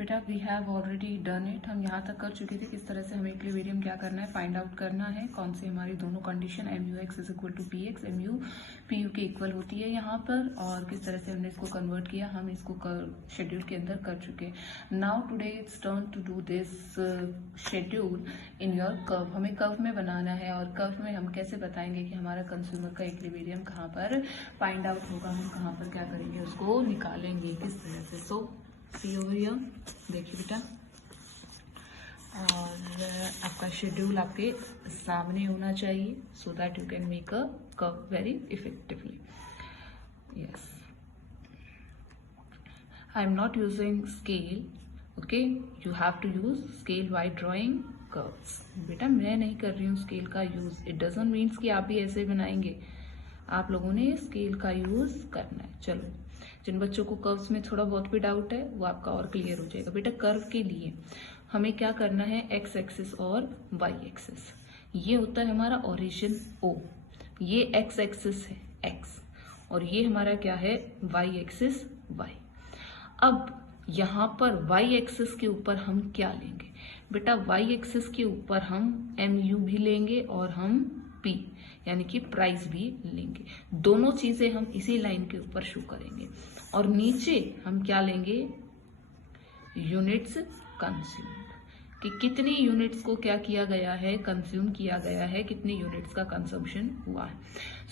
बेटा we have already done it, हम यहाँ तक कर चुके थे किस तरह से हमें इक्विलिब्रियम क्या करना है, फाइंड आउट करना है कौन सी हमारी दोनों condition M U X is equal to P X, M U P U के इक्वल होती है यहाँ पर, और किस तरह से हमने इसको कन्वर्ट किया, हम इसको शेड्यूल के अंदर कर चुके हैं। Now today it's turn to do this schedule in your curve. हमें कर्व में बनाना है और कर्व में हम कैसे बताएंगे कि हमारा कंज्यूमर का इक्विलिब्रियम कहाँ पर फाइंड आउट होगा, हम कहाँ पर क्या करेंगे उसको निकालेंगे किस तरह से। सो सी ओवर हियर, देखिए बेटा, और आपका शेड्यूल आपके सामने होना चाहिए so that you can make a curve very effectively. Yes, I am not using scale, okay, you have to use scale while drawing curves. बेटा मैं नहीं कर रही हूँ स्केल का यूज, इट डजंट मीन्स कि आप भी ऐसे बनाएंगे, आप लोगों ने स्केल का यूज करना है। चलो, जिन बच्चों को कर्व्स में थोड़ा बहुत भी डाउट है वो आपका और क्लियर हो जाएगा। बेटा कर्व के लिए हमें क्या करना है, एक्स एक्सिस और वाई एक्सिस, ये होता है हमारा ओरिजिन ओ, ये एक्स एक्सिस है एक्स, और ये हमारा क्या है वाई एक्सिस वाई। अब यहाँ पर वाई एक्सिस के ऊपर हम क्या लेंगे बेटा, वाई एक्सिस के ऊपर हम एम यू भी लेंगे और हम पी यानी कि प्राइस भी लेंगे, दोनों चीजें हम इसी लाइन के ऊपर शो करेंगे। और नीचे हम क्या लेंगे, यूनिट्स कंज्यूम्ड, कि कितनी यूनिट्स को क्या किया गया है, कंज्यूम किया गया है, कितनी यूनिट्स का कंजम्पशन हुआ है।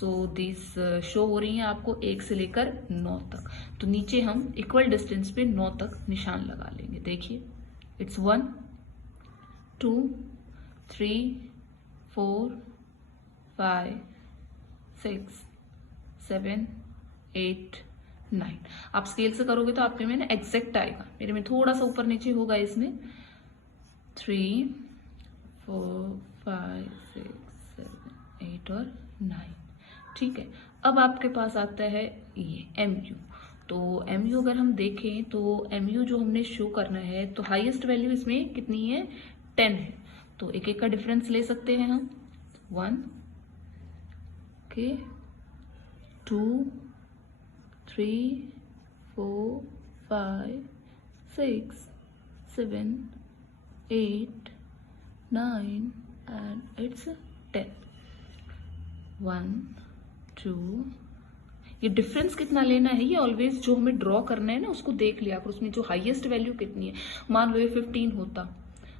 सो दिस शो हो रही है आपको 1 से लेकर 9 तक, तो नीचे हम इक्वल डिस्टेंस पे 9 तक निशान लगा लेंगे। देखिए इट्स 1 2 3 4 5 6 7 8 9। आप स्केल से करोगे तो आपके में ना एग्जैक्ट आएगा, मेरे में थोड़ा सा ऊपर नीचे होगा इसमें। 3 4 5 6 7 8 और 9, ठीक है। अब आपके पास आता है ये एम यू, तो एम यू अगर हम देखें तो एम यू जो हमने शो करना है, तो हाईएस्ट वैल्यू इसमें कितनी है 10 है, तो एक एक का डिफरेंस ले सकते हैं हम। 1 ओके 2 3 4 5 6 7 8 9 and it's 10। 1 2, ये डिफरेंस कितना लेना है, ये ऑलवेज जो हमें ड्रॉ करना है ना उसको देख लिया, उसमें जो हाईएस्ट वैल्यू कितनी है, मान लो ये 15 होता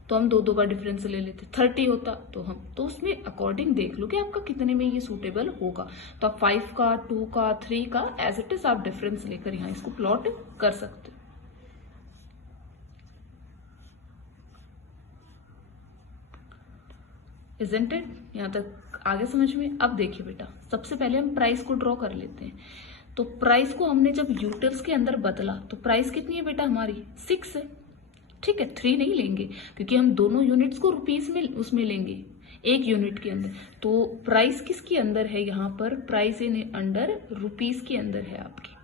तो हम 2 का डिफरेंस ले लेते, 30 होता तो हम, तो उसमें अकॉर्डिंग देख लो कि आपका कितने में ये सूटेबल होगा, तो आप 5 का 2 का 3 का एज इट इज आप डिफरेंस लेकर यहाँ इसको प्लॉट कर सकते हो। इजंट इट, यहाँ तक आगे समझ में। अब देखिए बेटा, सबसे पहले हम प्राइस को ड्रॉ कर लेते हैं, तो प्राइस को हमने जब यूटिल्स के अंदर बदला तो प्राइस कितनी है बेटा हमारी 6 है, ठीक है। 3 नहीं लेंगे क्योंकि हम दोनों यूनिट्स को रुपीस में उसमें लेंगे एक यूनिट के अंदर, तो प्राइस किसके अंदर है, यहाँ पर प्राइस इन अंडर रुपीस के अंदर है आपकी,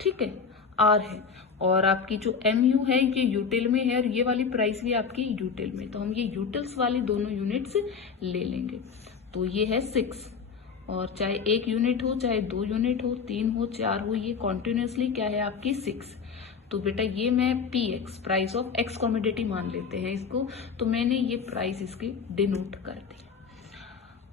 ठीक है, आर है, और आपकी जो एम यू है ये यूटिल में है और ये वाली प्राइस भी आपकी यूटिल में, तो हम ये यूटिल्स वाली दोनों यूनिट्स ले लेंगे। तो ये है 6, और चाहे 1 यूनिट हो, चाहे 2 यूनिट हो, 3 हो, 4 हो, ये कॉन्टिन्यूसली क्या है आपकी 6। तो बेटा ये मैं P x, price of x commodity मान लेते हैं इसको, तो मैंने ये प्राइस इसकी डिनोट कर दी।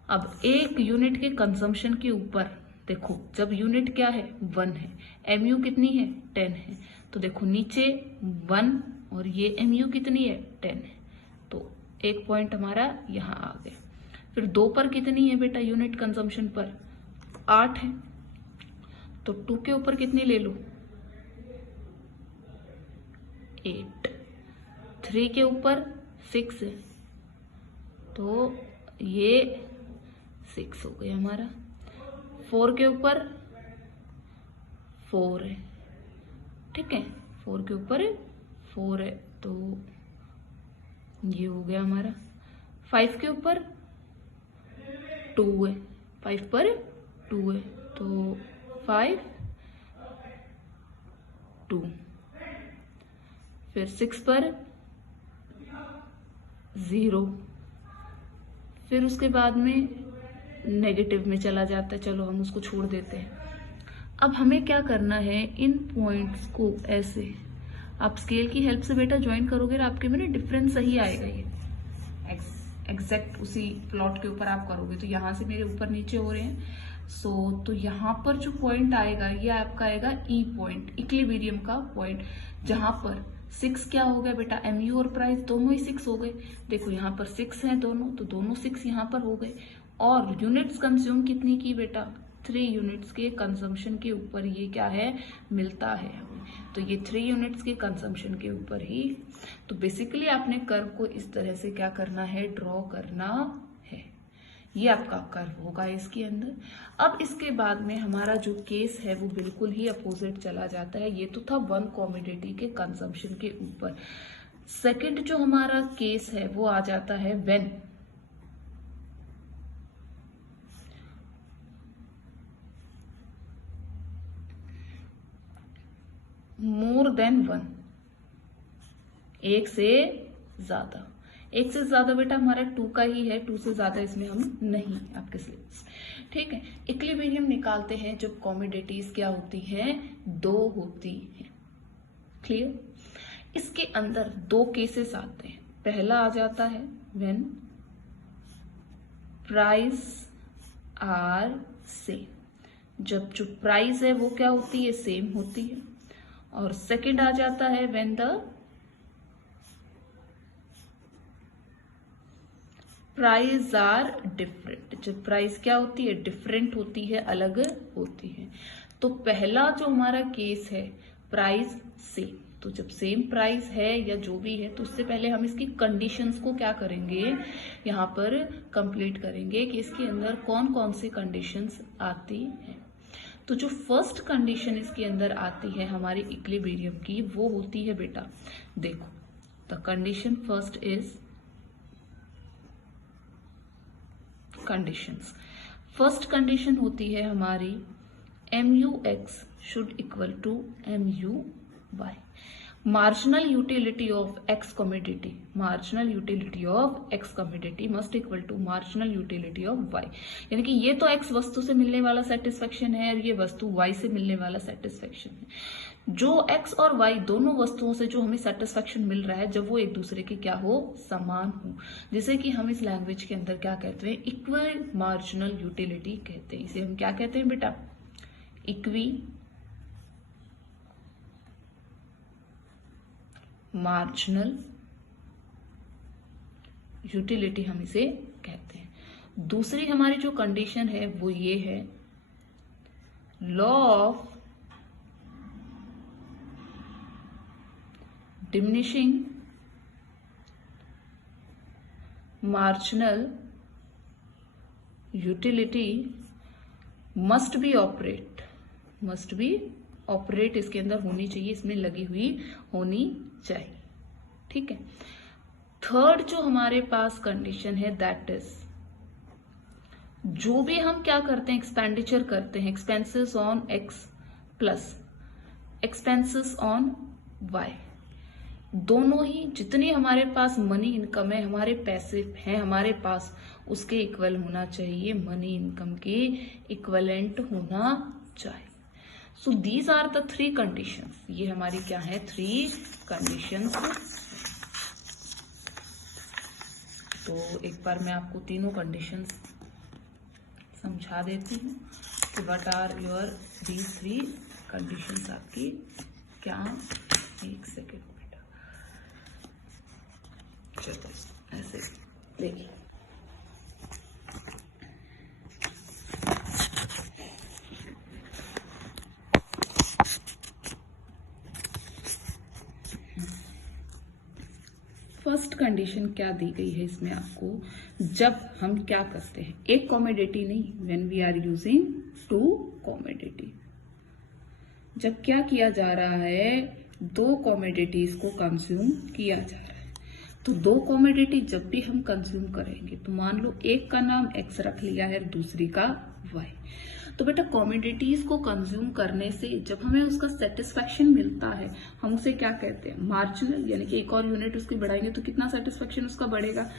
अब 1 यूनिट के कंजम्पशन के ऊपर देखो, जब यूनिट क्या है 1 है, एमयू कितनी है 10 है, तो देखो नीचे 1 और ये एमयू कितनी है 10 है, तो 1 पॉइंट हमारा यहाँ आ गया। फिर 2 पर कितनी है बेटा यूनिट कंजम्पशन पर 8 है, तो 2 के ऊपर कितनी ले लो 8, 3 के ऊपर 6 है, तो ये 6 हो गया हमारा। 4 के ऊपर 4 है, ठीक है, 4 के ऊपर 4 है, तो ये हो गया हमारा। 5 के ऊपर 2 है, 5 पर 2 है, तो 5 2। फिर 6 पर 0, फिर उसके बाद में नेगेटिव में चला जाता है, चलो हम उसको छोड़ देते हैं। अब हमें क्या करना है, इन पॉइंट्स को ऐसे आप स्केल की हेल्प से बेटा ज्वाइन करोगे, आपके में डिफरेंस सही आएगा। ये एग्जैक्ट उसी प्लॉट के ऊपर आप करोगे तो यहाँ से मेरे ऊपर नीचे हो रहे हैं। तो यहाँ पर जो पॉइंट आएगा ये आपका आएगा ई पॉइंट, इक्विलिब्रियम का पॉइंट, जहां पर 6 क्या हो गया बेटा, एमयू और प्राइस दोनों ही 6 हो गए। देखो यहाँ पर 6 हैं दोनों, तो दोनों 6 यहाँ पर हो गए। और यूनिट्स कंज्यूम कितनी की बेटा, 3 यूनिट्स के कंजम्पशन के ऊपर ये क्या है, मिलता है हमें। तो ये 3 यूनिट्स के कंजम्पशन के ऊपर ही। तो बेसिकली आपने कर्व को इस तरह से क्या करना है, ड्रॉ करना है। ये आपका कर्व होगा इसके अंदर। अब इसके बाद में हमारा जो केस है वो बिल्कुल ही अपोजिट चला जाता है। ये तो था वन कमोडिटी के कंजम्पशन के ऊपर। सेकंड जो हमारा केस है वो आ जाता है व्हेन मोर देन वन, एक से ज्यादा। एक से ज्यादा बेटा हमारा 2 का ही है, 2 से ज्यादा इसमें हम नहीं आपके सिलेबस। ठीक है, इक्विलिब्रियम निकालते हैं जब कमोडिटीज क्या होती हैं, 2 होती हैं। क्लियर। इसके अंदर 2 केसेस आते हैं। पहला आ जाता है व्हेन प्राइस आर सेम, जब जो प्राइस है वो क्या होती है, सेम होती है। और सेकंड आ जाता है when the price are different, जब प्राइस क्या होती है, डिफरेंट होती है, अलग होती है। तो पहला जो हमारा केस है प्राइस सेम, तो जब सेम प्राइस है या जो भी है तो उससे पहले हम इसकी कंडीशंस को क्या करेंगे, यहाँ पर कंप्लीट करेंगे कि इसके अंदर कौन कौन सी कंडीशंस आती है। तो जो फर्स्ट कंडीशन इसके अंदर आती है हमारी इक्विलिब्रियम की वो होती है बेटा, देखो the condition first is conditions. First condition होती है हमारी MUX should equal to MUY। Marginal utility of X commodity, marginal utility of X commodity must equal to marginal utility of Y. यानी कि ये तो एक्स वस्तु से मिलने वाला सेटिस्फेक्शन है और ये वस्तु वाई से मिलने वाला सेटिस्फेक्शन है। जो एक्स और वाई दोनों वस्तुओं से जो हमें सेटिस्फेक्शन मिल रहा है जब वो एक दूसरे के क्या हो, समान हो, जिसे कि हम इस लैंग्वेज के अंदर क्या कहते हैं, इक्वल मार्जिनल यूटिलिटी कहते हैं। इसे हम क्या कहते हैं बेटा, इक्वी मार्जिनल यूटिलिटी हम इसे कहते हैं। दूसरी हमारी जो कंडीशन है वो ये है, law of diminishing marginal utility must be operate, must be operate इसके अंदर होनी चाहिए, इसमें लगी हुई होनी चाहिए। ठीक है। थर्ड जो हमारे पास कंडीशन है दैट इज, जो भी हम क्या करते हैं, एक्सपेंडिचर करते हैं, expenses on X plus expenses on Y, दोनों ही जितनी हमारे पास मनी इनकम है, हमारे पैसे हैं हमारे पास, उसके इक्वल होना चाहिए, मनी इनकम के इक्वलेंट होना चाहिए। So these are the 3 conditions. ये हमारी क्या है, 3 कंडीशंस। तो एक बार मैं आपको तीनों कंडीशंस समझा देती हूँ कि what are your these 3 conditions आपकी क्या। एक सेकेंड बेटा, चलो ऐसे देखिए। फर्स्ट कंडीशन क्या दी गई है इसमें आपको, जब हम क्या करते हैं, एक कमोडिटी नहीं, when we are using 2 commodity, जब क्या किया जा रहा है, 2 कमोडिटीज को कंज्यूम किया जा रहा है। तो 2 कमोडिटी जब भी हम कंज्यूम करेंगे तो मान लो एक का नाम एक्स रख लिया है, दूसरी का वाई। तो बेटा कमोडिटीज को कंज्यूम करने से जब हमें उसका सेटिस्फेक्शन मिलता है, हम उसे क्या कहते हैं, मार्जिनल, यानी कि एक और यूनिट उसकी बढ़ाएंगे तो कितना सेटिस्फेक्शन उसका बढ़ेगा,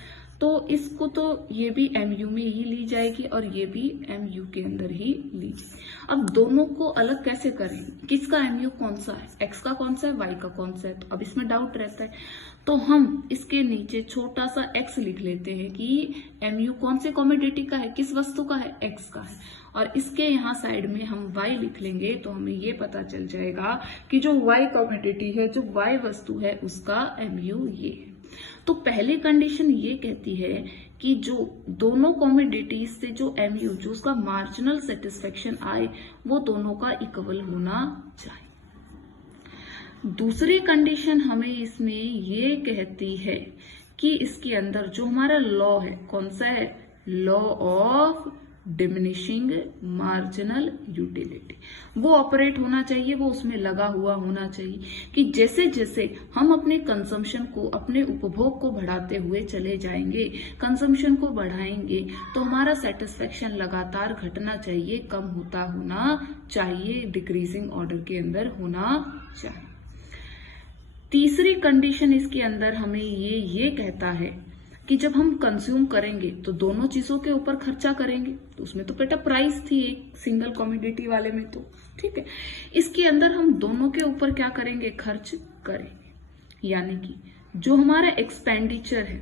तो इसको तो ये भी MU में ही ली जाएगी और ये भी MU के अंदर ही ली जाएगी। अब दोनों को अलग कैसे करेंगे, किसका MU कौन सा है, X का कौन सा है, Y का कौन सा है, तो अब इसमें डाउट रहता है। तो हम इसके नीचे छोटा सा X लिख लेते हैं कि MU कौन से कमोडिटी का है, किस वस्तु का है, X का है, और इसके यहाँ साइड में हम Y लिख लेंगे तो हमें ये पता चल जाएगा कि जो Y कमोडिटी है, जो Y वस्तु है, उसका MU ये है। तो पहली कंडीशन ये कहती है कि जो दोनों कमोडिटीज से जो MU, जो उसका मार्जिनल सेटिस्फेक्शन आए, वो दोनों का इक्वल होना चाहिए। दूसरी कंडीशन हमें इसमें ये कहती है कि इसके अंदर जो हमारा लॉ है, कौन सा है, law of diminishing marginal utility, वो ऑपरेट होना चाहिए, वो उसमें लगा हुआ होना चाहिए कि जैसे जैसे हम अपने कंजम्पशन को, अपने उपभोग को बढ़ाते हुए चले जाएंगे, कंजम्पशन को बढ़ाएंगे, तो हमारा सेटिस्फेक्शन लगातार घटना चाहिए, कम होता होना चाहिए, डिक्रीजिंग ऑर्डर के अंदर होना चाहिए। तीसरी कंडीशन इसके अंदर हमें ये कहता है कि जब हम कंज्यूम करेंगे तो दोनों चीजों के ऊपर खर्चा करेंगे, तो उसमें तो बेटा प्राइस थी एक सिंगल कमोडिटी वाले में, तो ठीक है, इसके अंदर हम दोनों के ऊपर क्या करेंगे, खर्च करेंगे। यानी कि जो हमारा एक्सपेंडिचर है,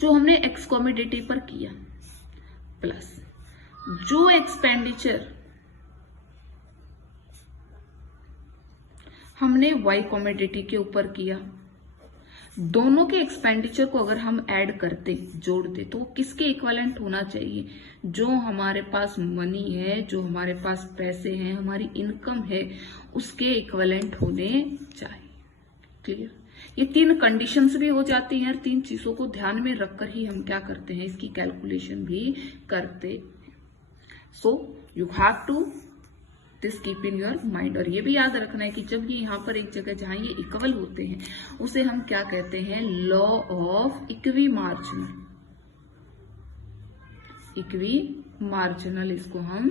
जो हमने एक्स कमोडिटी पर किया, प्लस जो एक्सपेंडिचर हमने वाई कमोडिटी के ऊपर किया, दोनों के एक्सपेंडिचर को अगर हम ऐड करते, जोड़ते, तो वो किसके इक्विवेलेंट होना चाहिए, जो हमारे पास मनी है, जो हमारे पास पैसे हैं, हमारी इनकम है, उसके इक्विवेलेंट होने चाहिए। क्लियर? ये तीन कंडीशंस भी हो जाती हैं, तीन चीजों को ध्यान में रखकर ही हम क्या करते हैं, इसकी कैलकुलेशन भी करते हैं। So you have to this keep in your mind, और ये भी याद रखना है कि जब ये यहाँ पर एक जगह जहां ये इक्वल होते हैं, उसे हम क्या कहते हैं, law of equi marginal, equi marginal इसको हम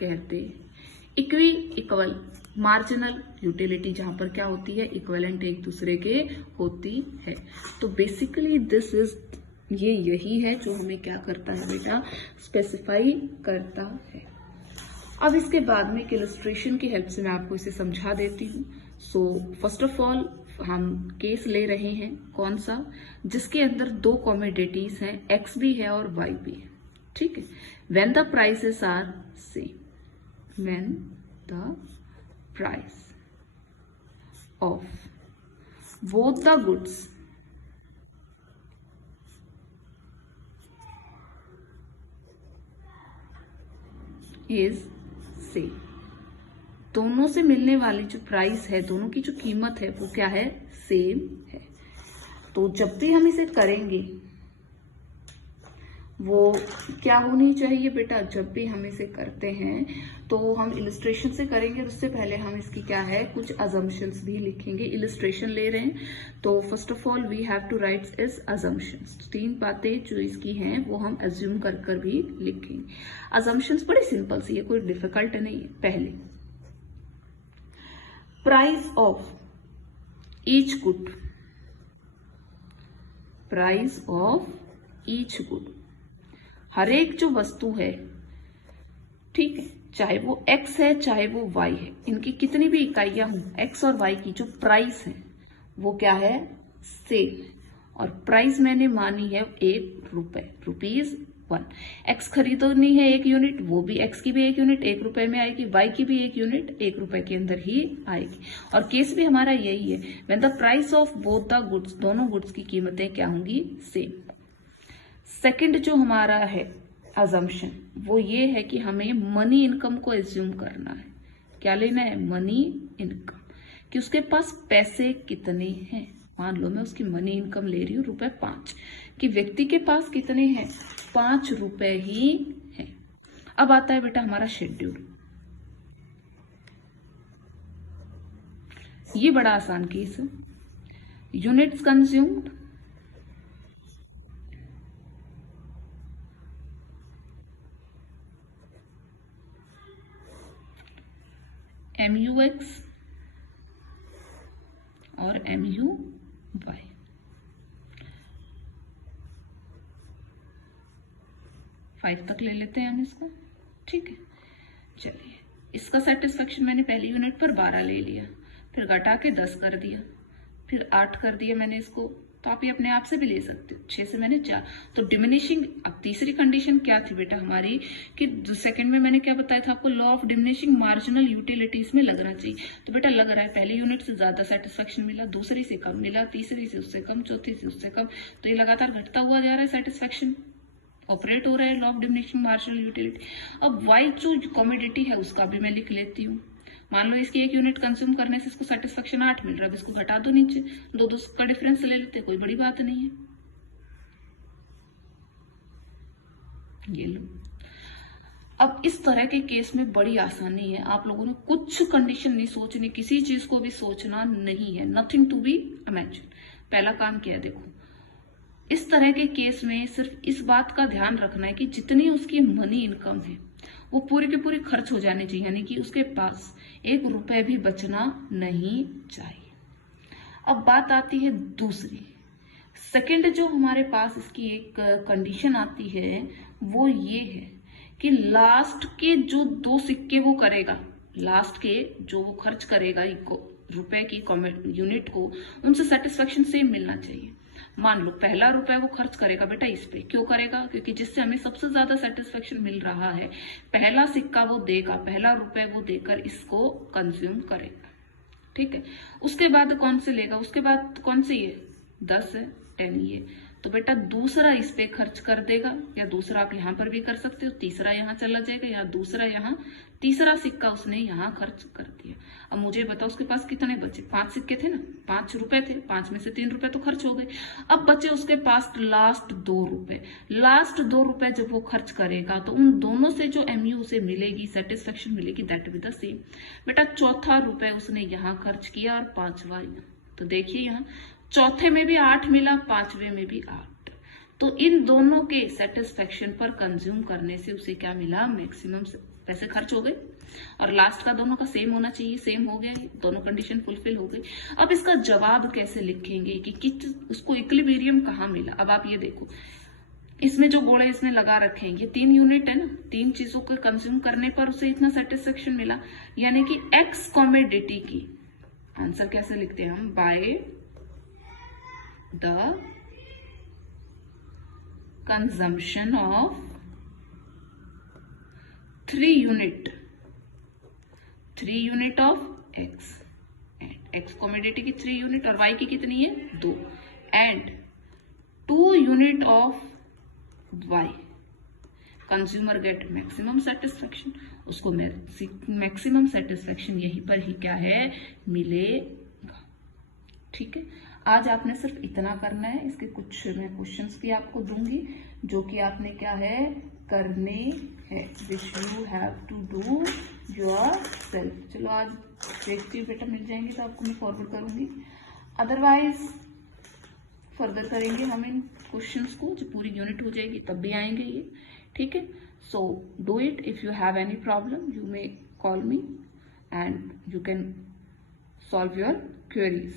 कहते हैं। इक्वी इक्वल मार्जिनल यूटिलिटी, जहां पर क्या होती है, इक्विवेलेंट एक दूसरे के होती है। तो बेसिकली दिस इज, ये यही है जो हमें क्या करता है बेटा, स्पेसिफाई करता है। अब इसके बाद में एक इलस्ट्रेशन की हेल्प से मैं आपको इसे समझा देती हूँ। सो फर्स्ट ऑफ ऑल हम केस ले रहे हैं, कौन सा, जिसके अंदर दो कमोडिटीज हैं, एक्स भी है और वाई भी है, ठीक है। When the prices are same, when the price of both the goods is same, दोनों से मिलने वाली जो प्राइस है, दोनों की जो कीमत है, वो क्या है, सेम है। तो जब भी हम इसे करेंगे, वो क्या होनी चाहिए बेटा, जब भी हम इसे करते हैं तो हम इलस्ट्रेशन से करेंगे, उससे पहले हम इसकी क्या है, कुछ अजम्पशंस भी लिखेंगे। इलस्ट्रेशन ले रहे हैं तो first of all we have to write is assumptions, तीन बातें जो इसकी हैं वो हम अज्यूम कर भी लिखेंगे। अजम्पशंस बड़ी सिंपल सी है, कोई डिफिकल्ट नहीं है। पहले, price of each good, price of each good, हर एक जो वस्तु है, ठीक है, चाहे वो x है चाहे वो y है, इनकी कितनी भी इकाइयां हों, x और y की जो प्राइस है वो क्या है, सेम है। और प्राइस मैंने मानी है 1 रुपए, ₹1। x खरीदनी है 1 यूनिट, वो भी x की भी 1 यूनिट 1 रुपए में आएगी, y की भी 1 यूनिट 1 रुपए के अंदर ही आएगी। और केस भी हमारा यही है, when the price of both the goods, दोनों गुड्स की कीमतें क्या होंगी, सेम। सेकंड जो हमारा है अजम्पशन, वो ये है कि हमें मनी इनकम को एज्यूम करना है। क्या लेना है, मनी इनकम, कि उसके पास पैसे कितने हैं। मान लो मैं उसकी मनी इनकम ले रही हूँ ₹5, कि व्यक्ति के पास कितने हैं, 5 रुपए ही है। अब आता है बेटा हमारा शेड्यूल। ये बड़ा आसान केस है। यूनिट्स कंज्यूम्ड, MUX और MUY, 5 तक ले लेते हैं हम इसको, ठीक है। चलिए, इसका सेटिस्फेक्शन मैंने पहली यूनिट पर 12 ले लिया, फिर घटा के 10 कर दिया, फिर 8 कर दिया मैंने इसको। तो आप ये अपने आप से भी ले सकते हो, 6 से मैंने 4। तो डिमिनिशिंग, अब तीसरी कंडीशन क्या थी बेटा हमारी, कि सेकंड में मैंने क्या बताया था आपको, law of diminishing marginal utilities में लगना चाहिए। तो बेटा लग रहा है पहली यूनिट से ज्यादा सेटिस्फेक्शन मिला, दूसरी से कम मिला, तीसरी से उससे कम, चौथी से उससे कम, तो ये लगातार घटता हुआ जा रहा है सेटिस्फेक्शन, ऑपरेट हो रहा है law of diminishing marginal utility. अब वाई जो कमोडिटी है उसका भी मैं लिख लेती हूँ। मान लो इसकी 1 यूनिट कंज्यूम करने से इसको सेटिस्फेक्शन 8 मिल रहा है, अब इसको घटा दो नीचे, 2 का डिफरेंस ले लेते, कोई बड़ी बात नहीं है। ये लो, अब इस तरह के केस में बड़ी आसानी है, आप लोगों ने कुछ कंडीशन नहीं सोचनी, किसी चीज को भी सोचना नहीं है, नथिंग टू बी इमेजिन। पहला काम क्या है, देखो इस तरह के केस में सिर्फ इस बात का ध्यान रखना है कि जितनी उसकी मनी इनकम है वो पूरी की पूरी खर्च हो जानी चाहिए, यानी कि उसके पास 1 रुपए भी बचना नहीं चाहिए। अब बात आती है दूसरी, सेकंड जो हमारे पास इसकी एक कंडीशन आती है वो ये है कि लास्ट के जो 2 सिक्के वो करेगा, लास्ट के जो वो खर्च करेगा रुपए की यूनिट को, उनसे सेटिस्फेक्शन सेम मिलना चाहिए। मान लो पहला रुपए वो खर्च करेगा बेटा इस पे, क्यों करेगा, क्योंकि जिससे हमें सबसे ज्यादा सेटिस्फेक्शन मिल रहा है, पहला सिक्का वो देगा, पहला रुपए वो देकर इसको कंज्यूम करेगा, ठीक है। उसके बाद कौन से लेगा, उसके बाद कौन से, ये 10 है, 10 ये, तो बेटा दूसरा इस पे खर्च कर देगा, या दूसरा आप यहाँ पर भी कर सकते हो, तीसरा यहाँ चला जाएगा, या दूसरा यहाँ, तीसरा सिक्का उसने यहाँ खर्च कर दिया। अब मुझे बताओ उसके पास कितने बचे, 5 सिक्के थे ना, 5 रुपए थे, 5 में से 3 रुपए तो खर्च हो गए। अब बचे उसके पास लास्ट 2 रुपए, लास्ट 2 रुपए जब वो खर्च करेगा तो उन दोनों से जो MU उसे मिलेगी, सेटिस्फेक्शन मिलेगी, दैट विल द सेम। बेटा चौथा रुपए उसने यहाँ खर्च किया और 5वां यहाँ, तो देखिए यहाँ चौथे में भी 8 मिला, 5वें में भी 8, तो इन दोनों के सेटिस्फेक्शन पर कंज्यूम करने से उसे क्या मिला, मैक्सिमम पैसे खर्च हो गए, और लास्ट का दोनों का सेम होना चाहिए, सेम हो गया, दोनों कंडीशन फुलफिल हो गई। अब इसका जवाब कैसे लिखेंगे कि उसको इक्विलिब्रियम कहाँ मिला। अब आप ये देखो, इसमें जो गोले इसमें लगा रखे हैं, ये 3 यूनिट है ना, 3 चीजों को कंज्यूम करने पर उसे इतना सेटिस्फेक्शन मिला, यानी कि एक्स कमोडिटी की आंसर कैसे लिखते हैं हम, by the consumption of 3 unit of X, X commodity की 3 यूनिट और वाई की कितनी है, 2, and 2 unit of Y, consumer get maximum satisfaction, उसको मैक्सिमम सेटिस्फेक्शन यहीं पर ही क्या है, मिलेगा, ठीक है। आज आपने सिर्फ इतना करना है, इसके कुछ मैं क्वेश्चंस भी आपको दूंगी जो कि आपने क्या है करने हैं, which you have to do yourself. चलो आज देखती हूँ बेटा, मिल जाएंगे तो आपको मैं फॉरवर्ड करूंगी, अदरवाइज फर्दर करेंगे हम इन क्वेश्चंस को, जो पूरी यूनिट हो जाएगी तब भी आएंगे ये, ठीक है। So do it, if you have any problem you may call me and you can solve your queries.